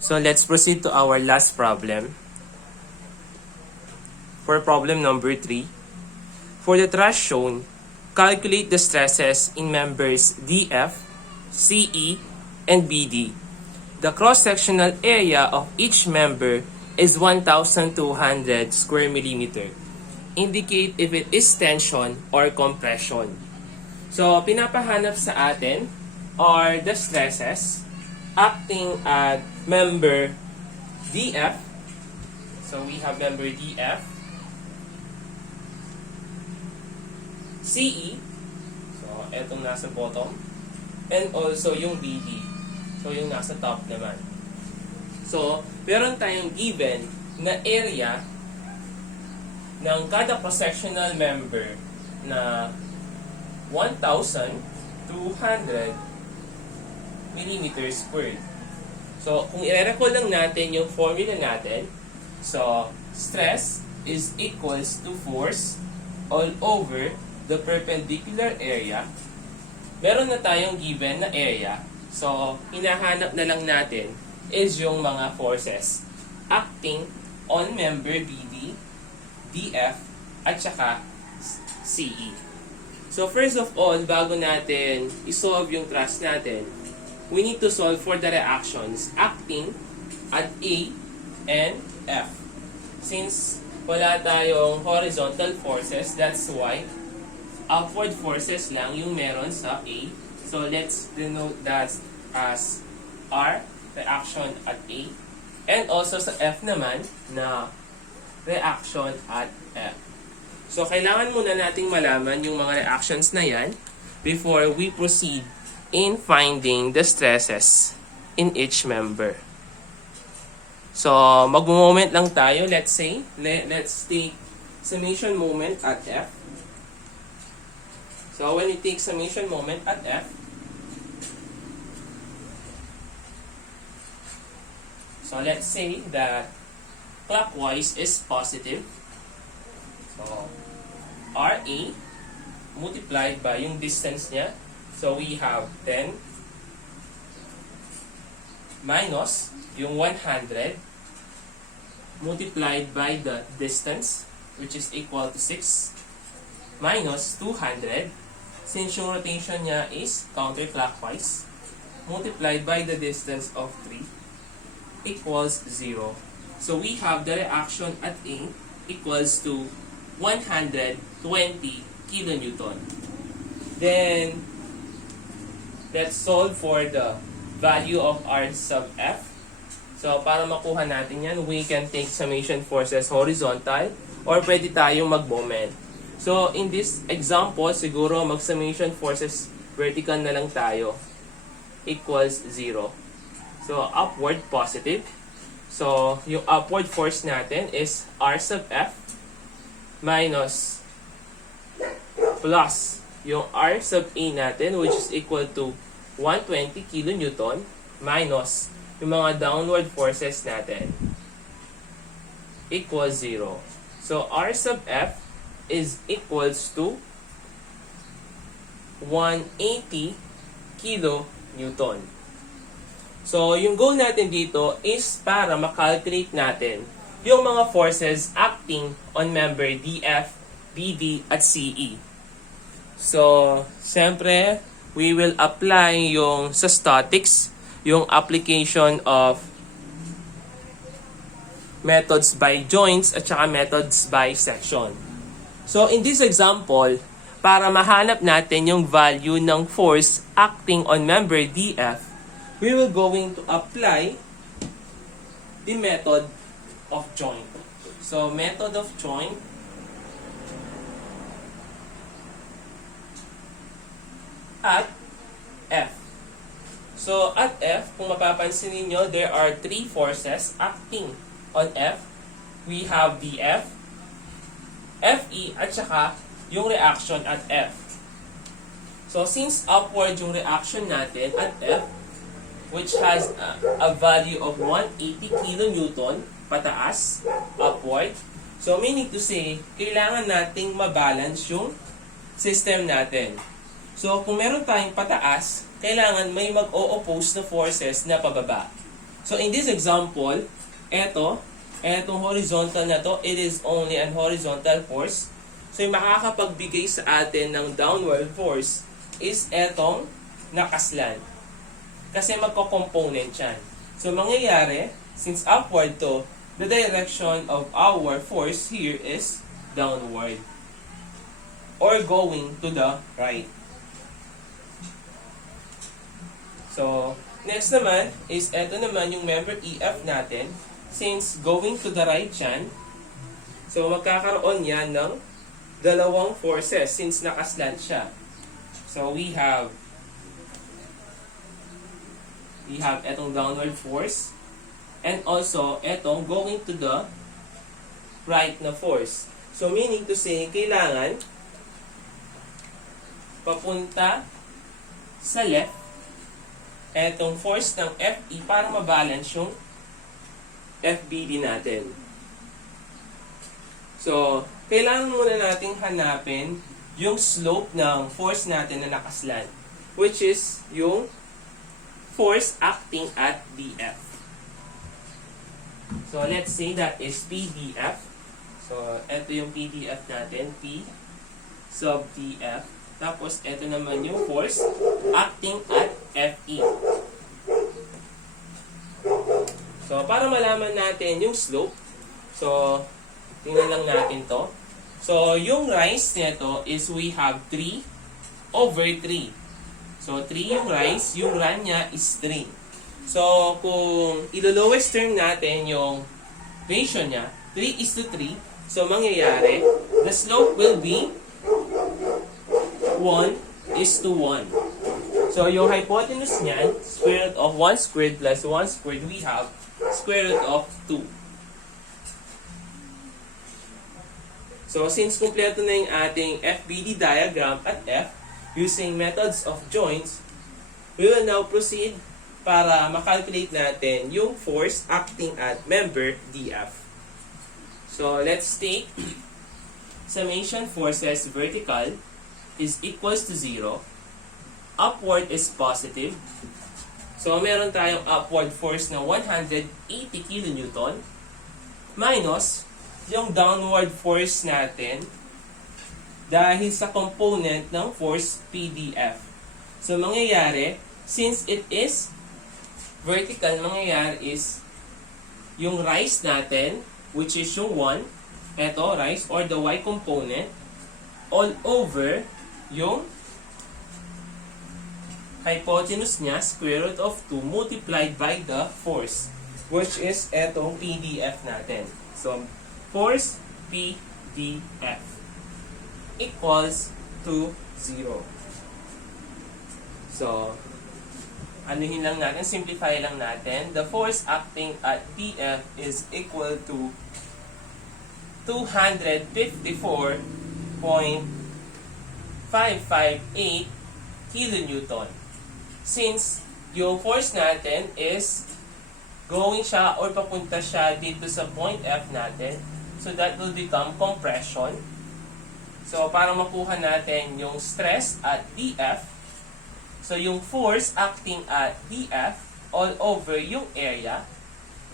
So let's proceed to our last problem. For problem number 3, for the truss shown, calculate the stresses in members DF, CE, and BD. The cross-sectional area of each member is 1,200 square millimeter. Indicate if it is tension or compression. So, pinapahanap sa atin are the stresses acting at member DF. So, we have member DF, CE, so etong nasa bottom, and also yung BD, so yung nasa top naman. So, meron tayong given na area ng kada cross-sectional member na 1,200 millimeters squared. So, kung i-recall lang natin yung formula natin, so, stress is equals to force all over the perpendicular area. Meron na tayong given na area. So, hinahanap na lang natin is yung mga forces acting on member BD, DF, at saka CE. So, first of all, bago natin isolve yung truss natin, we need to solve for the reactions acting at A and F. Since wala tayong horizontal forces, that's why upward forces lang yung meron sa A. So, let's denote that as R, reaction at A. And also sa F naman, na reaction at F. So, kailangan muna nating malaman yung mga reactions na yan before we proceed in finding the stresses in each member. So, mag-moment lang tayo. Let's say, let's take summation moment at F. So, when you take summation moment at F, so let's say that clockwise is positive. So, RA multiplied by yung distance niya. So, we have 10 minus yung 100 multiplied by the distance, which is equal to 6, minus 200, since yung rotation niya is counterclockwise, multiplied by the distance of 3, equals 0. So, we have the reaction at A equals to 120 kilonewton. Then, let's solve for the value of R sub F. So, para makuha natin yan, we can take summation forces horizontal or pwede tayong mag-moment. So, in this example, siguro mag-summation forces vertical na lang tayo. Equals 0. So, upward positive. So, yung upward force natin is R sub F minus plus yung R sub A natin, which is equal to 120 kilonewton minus yung mga downward forces natin equals 0. So, R sub F is equals to 180 kilonewton. So, yung goal natin dito is para makalculate natin yung mga forces acting on member DF, BD, at CE. So, siyempre, we will apply yung sa statics, yung application of methods by joints at saka methods by section. So, in this example, para mahanap natin yung value ng force acting on member DF, we will going to apply the method of joint. So, method of joint at F. So, at F, kung mapapansin niyo, there are 3 forces acting on F. We have DF, FE, at saka yung reaction at F. So, since upward yung reaction natin at F, which has a value of 180 kilonewton, pataas, upward. So, meaning to say, kailangan nating mabalance yung system natin. So, kung meron tayong pataas, kailangan may mag-o-oppose na forces na pababa. So in this example, etong horizontal na to, it is only an horizontal force. So yung makakapagbigay sa atin ng downward force is etong nakaslant. Kasi magko-component yan. So mangyayari, since upward to, the direction of our force here is downward or going to the right. So, next naman is eto naman yung member EF natin. Since going to the right yan, so magkakaroon yan ng dalawang forces since nakaslant siya. So, we have etong downward force and also etong going to the right na force. So, meaning to say, kailangan papunta sa left etong force ng FE para mabalance yung FBD natin. So, kailangan muna nating hanapin yung slope ng force natin na nakaslant, which is yung force acting at DF. So, let's say that is PDF. So, ito yung PDF natin, P sub DF. Tapos, ito naman yung force acting at FE. So, para malaman natin yung slope, so, tingnan lang natin to. So, yung rise nito is we have 3 over 3. So, 3 yung rise, yung run niya is 3. So, kung ilo-lowest term natin yung ratio niya, 3:3, so, mangyayari, the slope will be 1:1. So, yung hypotenuse niyan, square root of 1 squared plus 1 squared, we have square root of 2. So, since kumpleto na yung ating FBD diagram at F, using methods of joints, we will now proceed para makalculate natin yung force acting at member DF. So, let's take summation forces vertical is equals to 0. Upward is positive. So, meron tayong upward force na 180 kN minus yung downward force natin dahil sa component ng force PDF. So, mangyayari, since it is vertical, mangyayari is yung rise natin, which is yung 1, eto, rise, or the Y component, all over yung hypotenuse niya, square root of 2, multiplied by the force, which is etong PDF natin. So, force PDF equals to 0. So, anuhin lang natin, simplify lang natin. The force acting at PF is equal to 254.558 kilonewton. Since yung force natin is going siya or papunta siya dito sa point F natin, so that will become compression. So, para makuha natin yung stress at DF, so yung force acting at DF all over yung area.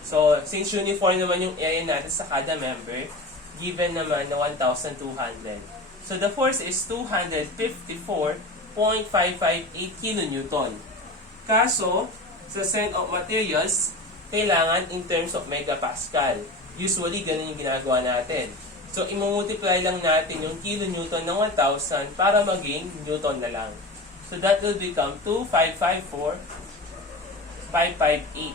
So, since uniform naman yung area natin sa kada member, given naman na 1,200. So, the force is 254.558 kilonewton. Kaso, sa strength of materials, kailangan in terms of megapascal. Usually, ganun yung ginagawa natin. So, imumultiply lang natin yung kilonewton ng 1,000 para maging newton na lang. So, that will become 2,554,558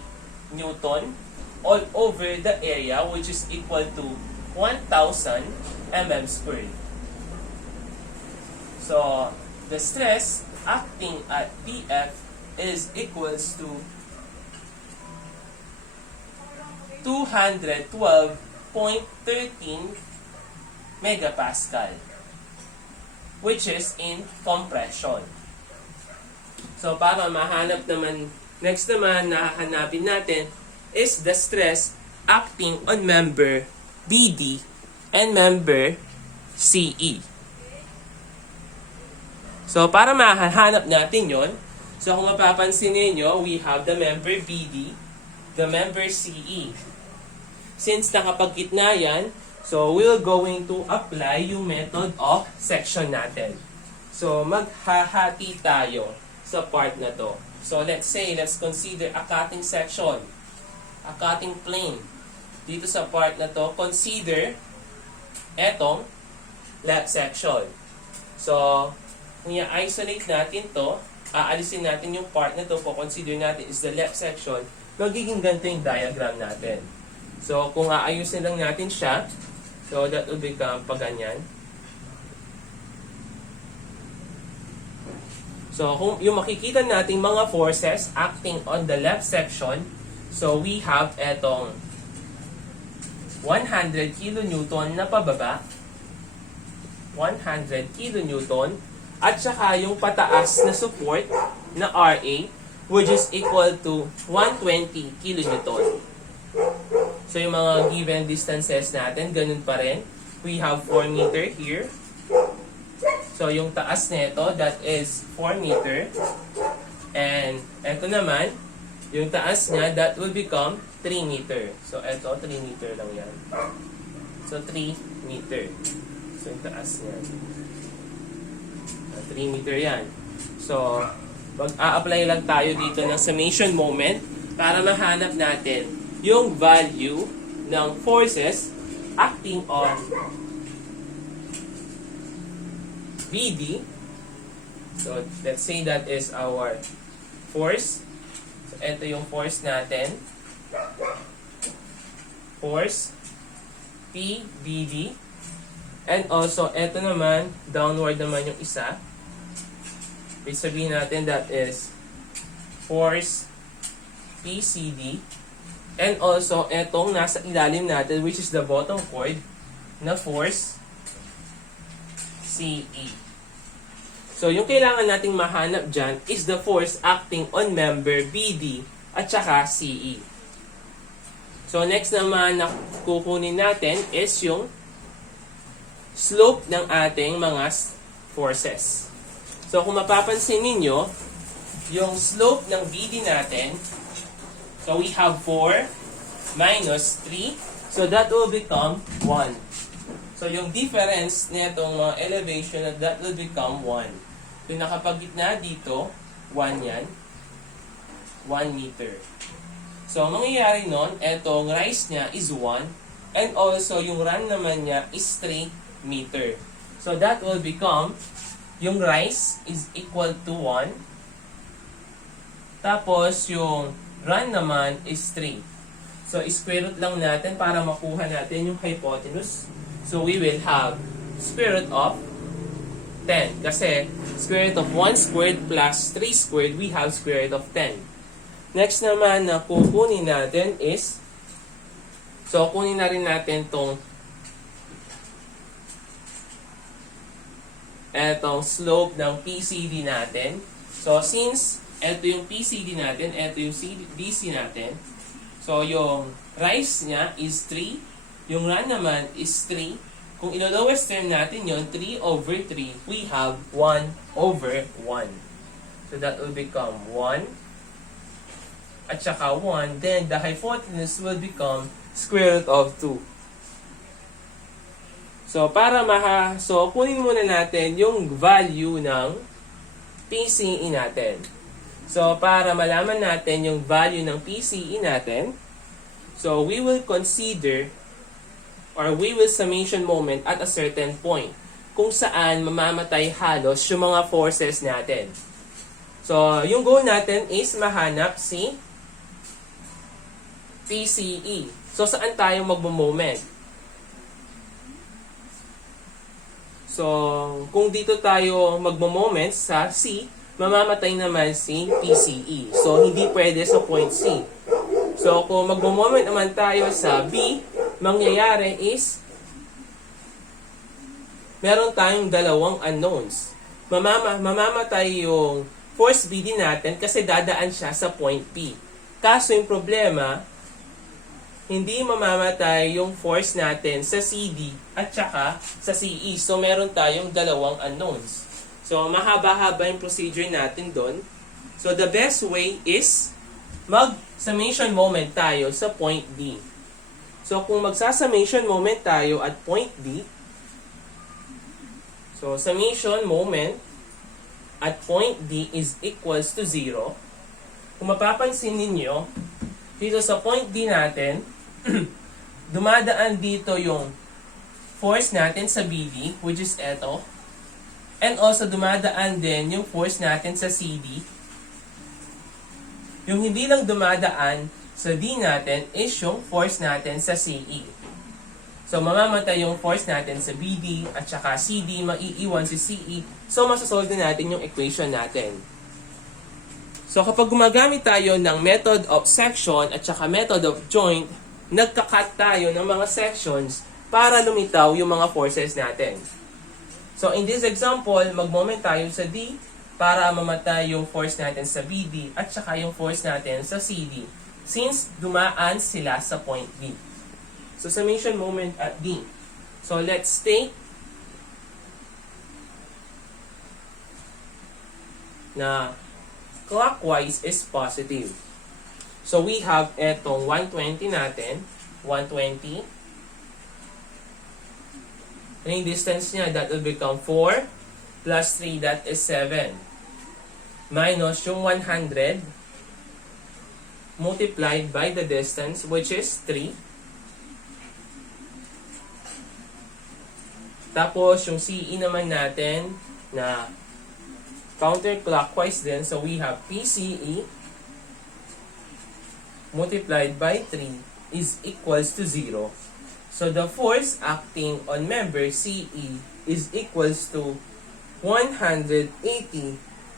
newton all over the area, which is equal to 1,000 mm squared. So, the stress acting at PF is equals to 212.13 megapascal, which is in compression. So, para mahanap naman, next naman na hahanapin natin is the stress acting on member BD and member CE. So, para mahanap natin yon, so kung mapapansin ninyo, we have the member BD the member CE. Since nakapagkitna yan, so we're going to apply yung method of section natin. So maghahati tayo sa part na to. So let's consider a cutting section, a cutting plane. Dito sa part na to, consider etong left section. So, kung i-isolate natin to, aalisin natin yung part na to, consider natin is the left section, magiging ganito yung diagram natin. So, kung aayusin lang natin siya, so that will become paganyan. So, kung yung makikita nating mga forces acting on the left section, so we have etong 100 kilonewton na pababa, 100 kilonewton, at saka yung pataas na support na RA, which is equal to 120 kilonewton. So, yung mga given distances natin, ganun pa rin. We have 4 meter here. So, yung taas nito, that is 4 meter. And, eto naman, yung taas niya, that will become 3 meter. So, eto, 3 meter lang yan. So, 3 meter. So, yung taas niya. 3 meter yan. So, mag-a-apply lang tayo dito ng summation moment para mahanap natin yung value ng forces acting on BD. So, let's say that is our force. So, ito yung force natin. Force PBD. And also, ito naman, downward naman yung isa. Ibig sabihin natin that is force PCD. And also, etong nasa ilalim natin, which is the bottom chord, na force CE. So, yung kailangan nating mahanap dyan is the force acting on member BD at saka CE. So, next naman na kukunin natin is yung slope ng ating mga forces. So, kung mapapansin ninyo, yung slope ng BD natin, so we have 4 minus 3. So, that will become 1. So, yung difference nitong mga elevation, that will become 1. Yung nakapagitna dito, 1 yan. 1 meter. So, ang mangyayari nun, etong rise niya is 1. And also, yung run naman niya is 3 meter. So, that will become, yung rise is equal to 1. Tapos, yung run naman is 3. So, square root lang natin para makuha natin yung hypotenuse. So, we will have square root of 10. Kasi, square root of 1 squared plus 3 squared, we have square root of 10. Next naman na kukunin natin is, so, kunin na rin natin etong slope ng PCD natin. So, since ito yung PCD natin, ito yung BC natin. So, yung rise niya is 3. Yung run naman is 3. Kung ino-lowest term natin yon 3 over 3, we have 1 over 1. So, that will become 1. At saka 1. Then, the hypotenuse will become square root of 2. So, so, kunin muna natin yung value ng PCE natin. So, para malaman natin yung value ng PCE natin, so we will consider or we will summation moment at a certain point kung saan mamamatay halos yung mga forces natin. So, yung goal natin is mahanap si PCE. So, saan tayo magmo-moment? So, kung dito tayo magmo-moment sa C, mamamatay naman si PCE. So, hindi pwede sa point C. So, kung magmo-moment naman tayo sa B, mangyayari is meron tayong dalawang unknowns. Mamamatay yung force BD natin kasi dadaan siya sa point P. Kaso yung problema, hindi mamamatay yung force natin sa CD at saka sa CE. So, meron tayong dalawang unknowns. So, mahaba-haba yung procedure natin doon. So, the best way is mag-summation moment tayo sa point D. So, kung magsa-summation moment tayo at point D, so, summation moment at point D is equals to 0. Kung mapapansin ninyo, dito sa point D natin, dumadaan dito yung force natin sa BD, which is eto. And also, dumadaan din yung force natin sa CD. Yung hindi lang dumadaan sa D natin is yung force natin sa CE. So, mamamatay yung force natin sa BD at saka CD, maiiwan si CE. So, masasolve na natin yung equation natin. So, kapag gumagamit tayo ng method of section at saka method of joint, nagka-cut tayo ng mga sections para lumitaw yung mga forces natin. So, in this example, mag-moment tayo sa D para mamatay yung force natin sa BD at saka yung force natin sa CD since dumaan sila sa point D. So, summation moment at D. So, let's take na clockwise is positive. So, we have etong 120 natin. 120. And yung distance niya, that will become 4 plus 3, that is 7. Minus yung 100 multiplied by the distance, which is 3. Tapos, yung CE naman natin na counterclockwise din. So, we have PCE multiplied by 3 is equals to 0. So, the force acting on member CE is equals to 180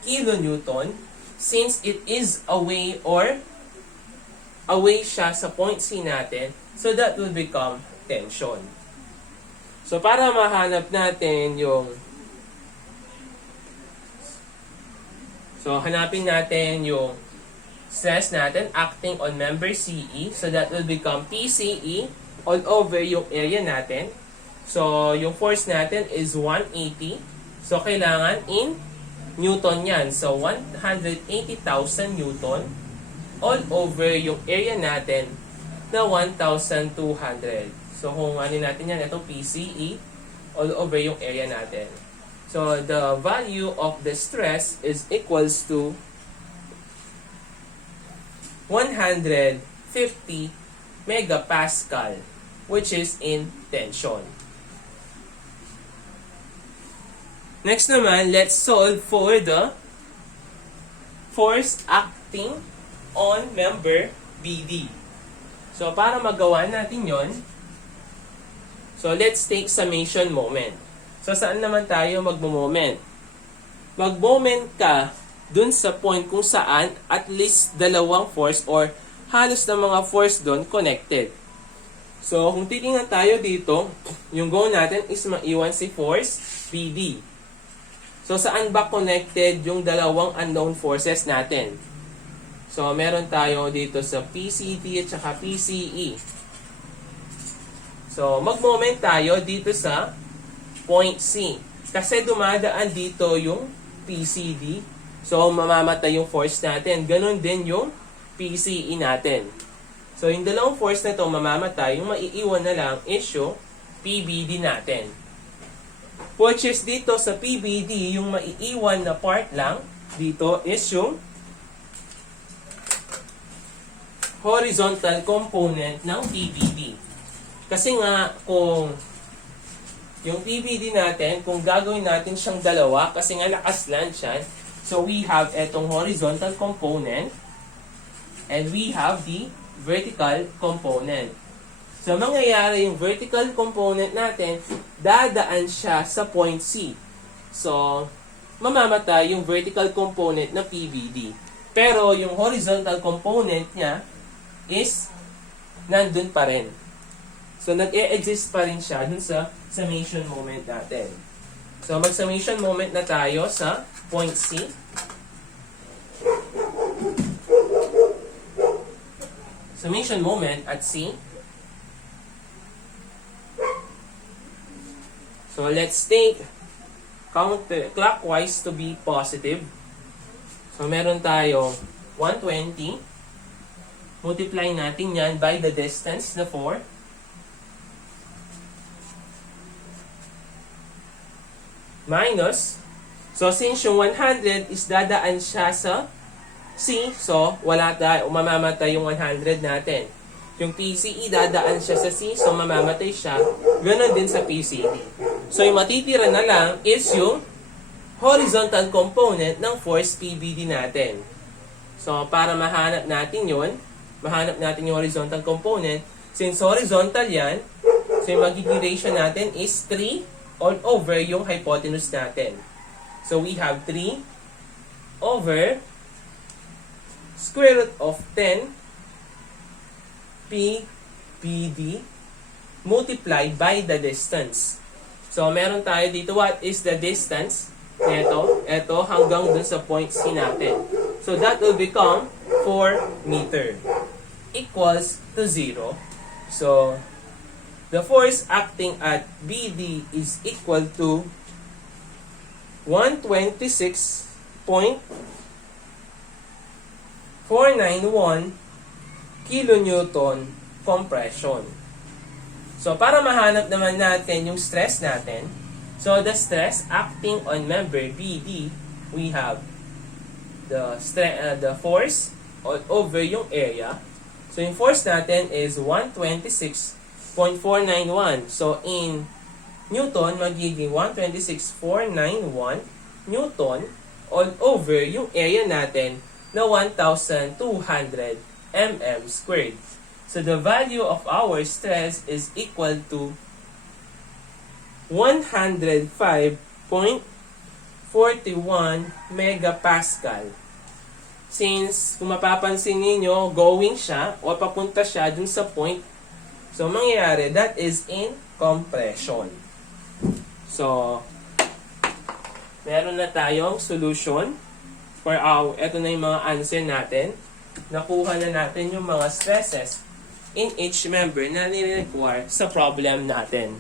kilonewton since it is away or away siya sa point C natin. So, that will become tension. So, para mahanap natin yung hanapin natin yung stress natin acting on member CE. So, that will become PCE all over yung area natin. So, yung force natin is 180. So, kailangan in Newton yan. So, 180,000 Newton all over yung area natin na 1,200. So, kung ano natin yan, ito PCE all over yung area natin. So, the value of the stress is equals to 150 megapascal, which is in tension. Next naman, let's solve for the force acting on member BD. So, para magawa natin yon, so let's take summation moment. So, saan naman tayo magmo-moment? Mag-moment ka dun sa point kung saan at least dalawang force or halos na mga force dun connected. So, kung titingnan tayo dito, yung goal natin is maiwan si force BD. So, saan ba connected yung dalawang unknown forces natin? So, meron tayo dito sa PCD at saka PCE. So, mag-moment tayo dito sa point C. Kasi dumadaan dito yung PCD. So, mamamatay yung force natin. Ganon din yung PCE natin. So, yung dalawang force na ito mamamatay, yung maiiwan na lang is yung PBD natin. Which is dito sa PBD, yung maiiwan na part lang dito is yung horizontal component ng PBD. Kasi nga, kung yung PBD natin, kung gagawin natin siyang dalawa, kasi nga nakaslant siya, so we have etong horizontal component and we have the vertical component. So, mangyayari yung vertical component natin, dadaan siya sa point C. So, mamamatay yung vertical component na PBD. Pero, yung horizontal component niya is nandun pa rin. So, nag-e-exist pa rin siya dun sa summation moment natin. So, mag-summation moment na tayo sa point C. Summation moment at C. So, let's take counterclockwise to be positive. So, meron tayo 120 multiply natin yan by the distance na 4. Minus, so since yung 100 is dadaan siya sa C, so wala tayo, mamamatay yung 100 natin. Yung PCE dadaan siya sa C, so mamamatay siya. Ganon din sa PCD. So yung matitira na lang is yung horizontal component ng force PBD natin. So para mahanap natin yun, mahanap natin yung horizontal component. Since horizontal yan, so yung magiging ratio natin is 3 all over yung hypotenuse natin. So we have 3 over square root of 10 PBD multiplied by the distance. So meron tayo dito, what is the distance? Ito hanggang dun sa point C natin. So that will become 4 meter equals to 0. So the force acting at BD is equal to 126.491 kilonewton compression. So para mahanap naman natin yung stress natin, so the stress acting on member BD, we have the force all over yung area. So yung force natin is 126.491. So in Newton, magiging 126.491 Newton all over yung area natin na 1,200 mm squared. So the value of our stress is equal to 105.41 megapascal. Since, kung mapapansin ninyo, going siya o papunta siya dun sa point, so mangyayari, that is in compression. So, meron na tayong solution for eto na yung mga answer natin. Nakuha na natin yung mga stresses in each member na nire-require sa problem natin.